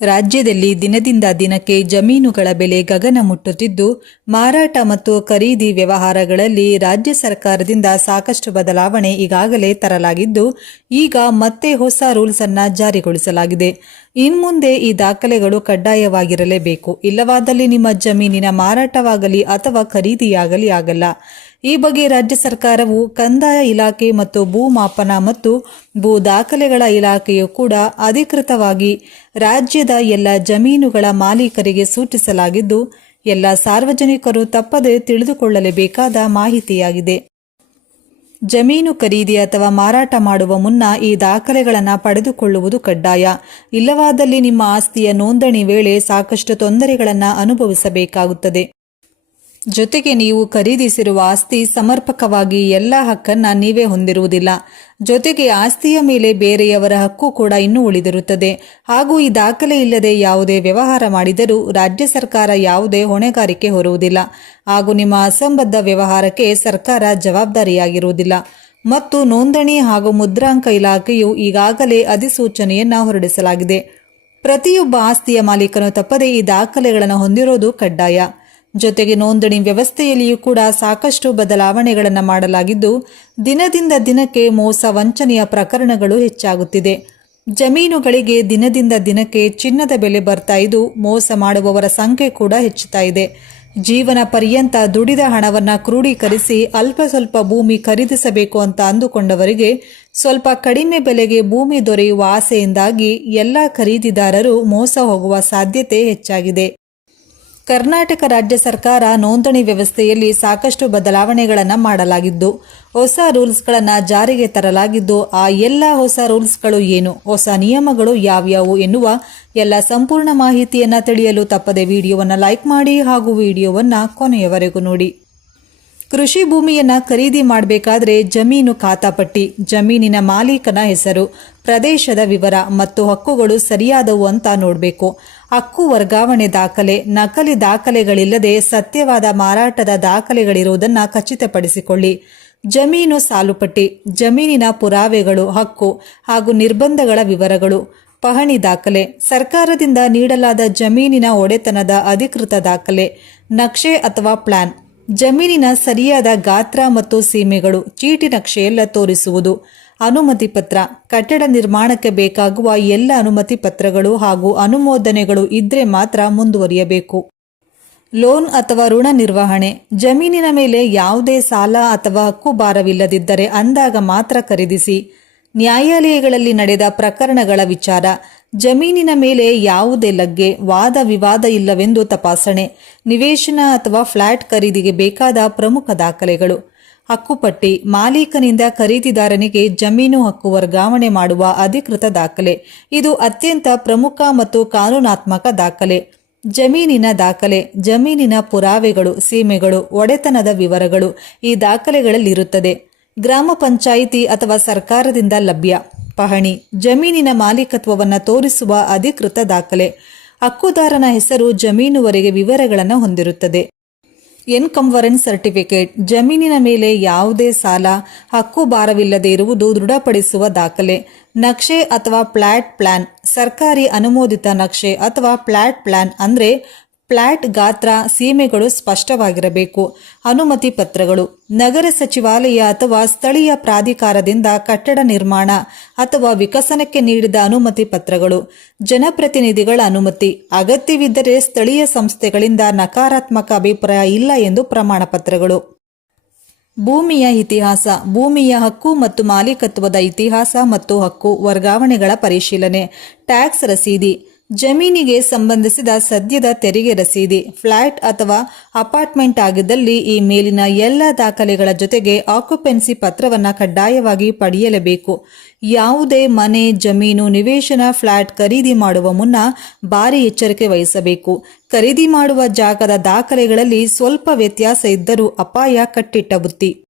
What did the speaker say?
ರಾಜ್ಯದಲ್ಲಿ ದಿನದಿಂದ ದಿನಕ್ಕೆ ಜಮೀನುಗಳ ಬೆಲೆ ಗಗನ ಮುಟ್ಟುತ್ತಿದ್ದು, ಮಾರಾಟ ಮತ್ತು ಖರೀದಿ ವ್ಯವಹಾರಗಳಲ್ಲಿ ರಾಜ್ಯ ಸರ್ಕಾರದಿಂದ ಸಾಕಷ್ಟು ಬದಲಾವಣೆ ಈಗಾಗಲೇ ತರಲಾಗಿದ್ದು, ಈಗ ಮತ್ತೆ ಹೊಸ ರೂಲ್ಸ್ ಅನ್ನ ಜಾರಿಗೊಳಿಸಲಾಗಿದೆ. ಇನ್ಮುಂದೆ ಈ ದಾಖಲೆಗಳು ಕಡ್ಡಾಯವಾಗಿರಲೇಬೇಕು. ಇಲ್ಲವಾದಲ್ಲಿ ನಿಮ್ಮ ಜಮೀನಿನ ಮಾರಾಟವಾಗಲಿ ಅಥವಾ ಖರೀದಿಯಾಗಲಿ ಆಗಲ್ಲ. ಈ ಬಗ್ಗೆ ರಾಜ್ಯ ಸರ್ಕಾರವು ಕಂದಾಯ ಇಲಾಖೆ ಮತ್ತು ಭೂಮಾಪನ ಮತ್ತು ಭೂ ದಾಖಲೆಗಳ ಇಲಾಖೆಯು ಕೂಡ ಅಧಿಕೃತವಾಗಿ ರಾಜ್ಯದ ಎಲ್ಲ ಜಮೀನುಗಳ ಮಾಲೀಕರಿಗೆ ಸೂಚಿಸಲಾಗಿದ್ದು, ಎಲ್ಲ ಸಾರ್ವಜನಿಕರು ತಪ್ಪದೆ ತಿಳಿದುಕೊಳ್ಳಲೇಬೇಕಾದ ಮಾಹಿತಿಯಾಗಿದೆ. ಜಮೀನು ಖರೀದಿ ಅಥವಾ ಮಾರಾಟ ಮಾಡುವ ಮುನ್ನ ಈ ದಾಖಲೆಗಳನ್ನು ಪಡೆದುಕೊಳ್ಳುವುದು ಕಡ್ಡಾಯ. ಇಲ್ಲವಾದಲ್ಲಿ ನಿಮ್ಮ ಆಸ್ತಿಯ ನೋಂದಣಿ ವೇಳೆ ಸಾಕಷ್ಟು ತೊಂದರೆಗಳನ್ನು ಅನುಭವಿಸಬೇಕಾಗುತ್ತದೆ. ಜೊತೆಗೆ ನೀವು ಖರೀದಿಸಿರುವ ಆಸ್ತಿ ಸಮರ್ಪಕವಾಗಿ ಎಲ್ಲ ಹಕ್ಕನ್ನ ನೀವೇ ಹೊಂದಿರುವುದಿಲ್ಲ. ಜೊತೆಗೆ ಆಸ್ತಿಯ ಮೇಲೆ ಬೇರೆಯವರ ಹಕ್ಕು ಕೂಡ ಇನ್ನೂ ಉಳಿದಿರುತ್ತದೆ. ಹಾಗೂ ಈ ದಾಖಲೆ ಇಲ್ಲದೆ ಯಾವುದೇ ವ್ಯವಹಾರ ಮಾಡಿದರೂ ರಾಜ್ಯ ಸರ್ಕಾರ ಯಾವುದೇ ಹೊಣೆಗಾರಿಕೆ ಹೊರುವುದಿಲ್ಲ. ಹಾಗೂ ನಿಮ್ಮ ಅಸಂಬದ್ಧ ವ್ಯವಹಾರಕ್ಕೆ ಸರ್ಕಾರ ಜವಾಬ್ದಾರಿಯಾಗಿರುವುದಿಲ್ಲ. ಮತ್ತು ನೋಂದಣಿ ಹಾಗೂ ಮುದ್ರಾಂಕ ಇಲಾಖೆಯು ಈಗಾಗಲೇ ಅಧಿಸೂಚನೆಯನ್ನ ಹೊರಡಿಸಲಾಗಿದೆ. ಪ್ರತಿಯೊಬ್ಬ ಆಸ್ತಿಯ ಮಾಲೀಕನು ತಪ್ಪದೇ ಈ ದಾಖಲೆಗಳನ್ನು ಹೊಂದಿರೋದು ಕಡ್ಡಾಯ. ಜೊತೆಗೆ ನೋಂದಣಿ ವ್ಯವಸ್ಥೆಯಲ್ಲಿಯೂ ಕೂಡ ಸಾಕಷ್ಟು ಬದಲಾವಣೆಗಳನ್ನು ಮಾಡಲಾಗಿದ್ದು, ದಿನದಿಂದ ದಿನಕ್ಕೆ ಮೋಸ ವಂಚನೆಯ ಪ್ರಕರಣಗಳು ಹೆಚ್ಚಾಗುತ್ತಿದೆ. ಜಮೀನುಗಳಿಗೆ ದಿನದಿಂದ ದಿನಕ್ಕೆ ಚಿನ್ನದ ಬೆಲೆ ಬರ್ತಾ ಇದ್ದು, ಮೋಸ ಮಾಡುವವರ ಸಂಖ್ಯೆ ಕೂಡ ಹೆಚ್ಚುತ್ತಾ ಇದೆ. ಜೀವನ ಪರ್ಯಂತ ದುಡಿದ ಹಣವನ್ನು ಕ್ರೋಢೀಕರಿಸಿ ಅಲ್ಪ ಸ್ವಲ್ಪ ಭೂಮಿ ಖರೀದಿಸಬೇಕು ಅಂತ ಅಂದುಕೊಂಡವರಿಗೆ ಸ್ವಲ್ಪ ಕಡಿಮೆ ಬೆಲೆಗೆ ಭೂಮಿ ದೊರೆಯುವ ಆಸೆಯಿಂದಾಗಿ ಎಲ್ಲ ಖರೀದಿದಾರರು ಮೋಸ ಹೋಗುವ ಸಾಧ್ಯತೆ ಹೆಚ್ಚಾಗಿದೆ. ಕರ್ನಾಟಕ ರಾಜ್ಯ ಸರ್ಕಾರ ನೋಂದಣಿ ವ್ಯವಸ್ಥೆಯಲ್ಲಿ ಸಾಕಷ್ಟು ಬದಲಾವಣೆಗಳನ್ನು ಮಾಡಲಾಗಿದ್ದು, ಹೊಸ ರೂಲ್ಸ್ಗಳನ್ನು ಜಾರಿಗೆ ತರಲಾಗಿದ್ದು, ಆ ಎಲ್ಲ ಹೊಸ ರೂಲ್ಸ್ಗಳು ಏನು, ಹೊಸ ನಿಯಮಗಳು ಯಾವ್ಯಾವು ಎನ್ನುವ ಎಲ್ಲ ಸಂಪೂರ್ಣ ಮಾಹಿತಿಯನ್ನು ತಿಳಿಯಲು ತಪ್ಪದೆ ವಿಡಿಯೋವನ್ನು ಲೈಕ್ ಮಾಡಿ ಹಾಗೂ ವಿಡಿಯೋವನ್ನು ಕೊನೆಯವರೆಗೂ ನೋಡಿ. ಕೃಷಿ ಭೂಮಿಯನ್ನು ಖರೀದಿ ಮಾಡಬೇಕಾದ್ರೆ ಜಮೀನು ಖಾತಾಪಟ್ಟಿ, ಜಮೀನಿನ ಮಾಲೀಕನ ಹೆಸರು, ಪ್ರದೇಶದ ವಿವರ ಮತ್ತು ಹಕ್ಕುಗಳು ಸರಿಯಾದವು ಅಂತ ನೋಡಬೇಕು. ಹಕ್ಕು ವರ್ಗಾವಣೆ ದಾಖಲೆ, ನಕಲಿ ದಾಖಲೆಗಳಿಲ್ಲದೆ ಸತ್ಯವಾದ ಮಾರಾಟದ ದಾಖಲೆಗಳಿರುವುದನ್ನು ಖಚಿತಪಡಿಸಿಕೊಳ್ಳಿ. ಜಮೀನು ಸಾಲುಪಟ್ಟಿ, ಜಮೀನಿನ ಪುರಾವೆಗಳು, ಹಕ್ಕು ಹಾಗೂ ನಿರ್ಬಂಧಗಳ ವಿವರಗಳು, ಪಹಣಿ ದಾಖಲೆ, ಸರ್ಕಾರದಿಂದ ನೀಡಲಾದ ಜಮೀನಿನ ಒಡೆತನದ ಅಧಿಕೃತ ದಾಖಲೆ, ನಕ್ಷೆ ಅಥವಾ ಪ್ಲಾನ್. ಜಮೀನಿನ ಸರಿಯಾದ ಗಾತ್ರ ಮತ್ತು ಸೀಮೆಗಳು, ಚೀಟಿ ನಕ್ಷೆಯೆಲ್ಲ ತೋರಿಸುವುದು. ಅನುಮತಿ ಪತ್ರ. ಕಟ್ಟಡ ನಿರ್ಮಾಣಕ್ಕೆ ಬೇಕಾಗುವ ಎಲ್ಲ ಅನುಮತಿ ಪತ್ರಗಳು ಹಾಗೂ ಅನುಮೋದನೆಗಳು ಇದ್ರೆ ಮಾತ್ರ ಮುಂದುವರಿಯಬೇಕು. ಲೋನ್ ಅಥವಾ ಋಣ ನಿರ್ವಹಣೆ. ಜಮೀನಿನ ಮೇಲೆ ಯಾವುದೇ ಸಾಲ ಅಥವಾ ಹಕ್ಕುಭಾರವಿಲ್ಲದಿದ್ದರೆ ಅಂದಾಗ ಮಾತ್ರ ಖರೀದಿಸಿ. ನ್ಯಾಯಾಲಯಗಳಲ್ಲಿ ನಡೆದ ಪ್ರಕರಣಗಳ ವಿಚಾರ. ಜಮೀನಿನ ಮೇಲೆ ಯಾವುದೇ ಲಗ್ಗೆ, ವಾದ ವಿವಾದ ಇಲ್ಲವೆಂದು ತಪಾಸಣೆ. ನಿವೇಶನ ಅಥವಾ ಫ್ಲಾಟ್ ಖರೀದಿಗೆ ಬೇಕಾದ ಪ್ರಮುಖ ದಾಖಲೆಗಳು. ಹಕ್ಕುಪಟ್ಟಿ ಮಾಲೀಕನಿಂದ ಖರೀದಿದಾರನಿಗೆ ಜಮೀನು ಹಕ್ಕು ವರ್ಗಾವಣೆ ಮಾಡುವ ಅಧಿಕೃತ ದಾಖಲೆ. ಇದು ಅತ್ಯಂತ ಪ್ರಮುಖ ಮತ್ತು ಕಾನೂನಾತ್ಮಕ ದಾಖಲೆ. ಜಮೀನಿನ ದಾಖಲೆ, ಜಮೀನಿನ ಪುರಾವೆಗಳು, ಸೀಮೆಗಳು, ಒಡೆತನದ ವಿವರಗಳು ಈ ದಾಖಲೆಗಳಲ್ಲಿರುತ್ತದೆ. ಗ್ರಾಮ ಪಂಚಾಯಿತಿ ಅಥವಾ ಸರ್ಕಾರದಿಂದ ಲಭ್ಯ. ಪಹಣಿ, ಜಮೀನಿನ ಮಾಲೀಕತ್ವವನ್ನು ತೋರಿಸುವ ಅಧಿಕೃತ ದಾಖಲೆ. ಹಕ್ಕುದಾರನ ಹೆಸರು ಜಮೀನುವರೆಗೆ ವಿವರಗಳನ್ನು ಹೊಂದಿರುತ್ತದೆ. ಎನ್ಕಂವರೆನ್ಸ್ ಸರ್ಟಿಫಿಕೇಟ್, ಜಮೀನಿನ ಮೇಲೆ ಯಾವುದೇ ಸಾಲ, ಹಕ್ಕು ಭಾರವಿಲ್ಲದೆ ಇರುವುದು ದೃಢಪಡಿಸುವ ದಾಖಲೆ, ನಕ್ಷೆ ಅಥವಾ ಪ್ಲಾಟ್ ಪ್ಲಾನ್, ಸರ್ಕಾರಿ ಅನುಮೋದಿತ ನಕ್ಷೆ ಅಥವಾ ಪ್ಲಾಟ್ ಪ್ಲಾನ್ ಅಂದ್ರೆ ಪ್ಲಾಟ್ ಗಾತ್ರ ಸೀಮೆಗಳು ಸ್ಪಷ್ಟವಾಗಿರಬೇಕು. ಅನುಮತಿ ಪತ್ರಗಳು, ನಗರ ಸಚಿವಾಲಯ ಅಥವಾ ಸ್ಥಳೀಯ ಪ್ರಾಧಿಕಾರದಿಂದ ಕಟ್ಟಡ ನಿರ್ಮಾಣ ಅಥವಾ ವಿಕಸನಕ್ಕೆ ನೀಡಿದ ಅನುಮತಿ ಪತ್ರಗಳು, ಜನಪ್ರತಿನಿಧಿಗಳ ಅನುಮತಿ, ಅಗತ್ಯವಿದ್ದರೆ ಸ್ಥಳೀಯ ಸಂಸ್ಥೆಗಳಿಂದ ನಕಾರಾತ್ಮಕ ಅಭಿಪ್ರಾಯ ಇಲ್ಲ ಎಂದು ಪ್ರಮಾಣ ಪತ್ರಗಳು. ಭೂಮಿಯ ಇತಿಹಾಸ, ಭೂಮಿಯ ಹಕ್ಕು ಮತ್ತು ಮಾಲೀಕತ್ವದ ಇತಿಹಾಸ ಮತ್ತು ಹಕ್ಕು ವರ್ಗಾವಣೆಗಳ ಪರಿಶೀಲನೆ, ಟ್ಯಾಕ್ಸ್ ರಸೀದಿ ಜಮೀನಿಗೆ ಸಂಬಂಧಿಸಿದ ಸದ್ಯದ ತೆರಿಗೆ ರಸೀದಿ, ಫ್ಲಾಟ್ ಅಥವಾ ಅಪಾರ್ಟ್ಮೆಂಟ್ ಆಗಿದ್ದಲ್ಲಿ ಈ ಮೇಲಿನ ಎಲ್ಲ ದಾಖಲೆಗಳ ಜೊತೆಗೆ ಆಕ್ಯುಪೆನ್ಸಿ ಪತ್ರವನ್ನು ಕಡ್ಡಾಯವಾಗಿ ಪಡೆಯಲೇಬೇಕು. ಯಾವುದೇ ಮನೆ, ಜಮೀನು, ನಿವೇಶನ, ಫ್ಲಾಟ್ ಖರೀದಿ ಮಾಡುವ ಮುನ್ನ ಭಾರಿ ಎಚ್ಚರಿಕೆ ವಹಿಸಬೇಕು. ಖರೀದಿ ಮಾಡುವ ಜಾಗದ ದಾಖಲೆಗಳಲ್ಲಿ ಸ್ವಲ್ಪ ವ್ಯತ್ಯಾಸ ಇದ್ದರೂ ಅಪಾಯ ಕಟ್ಟಿಟ್ಟ ಬುತ್ತಿ.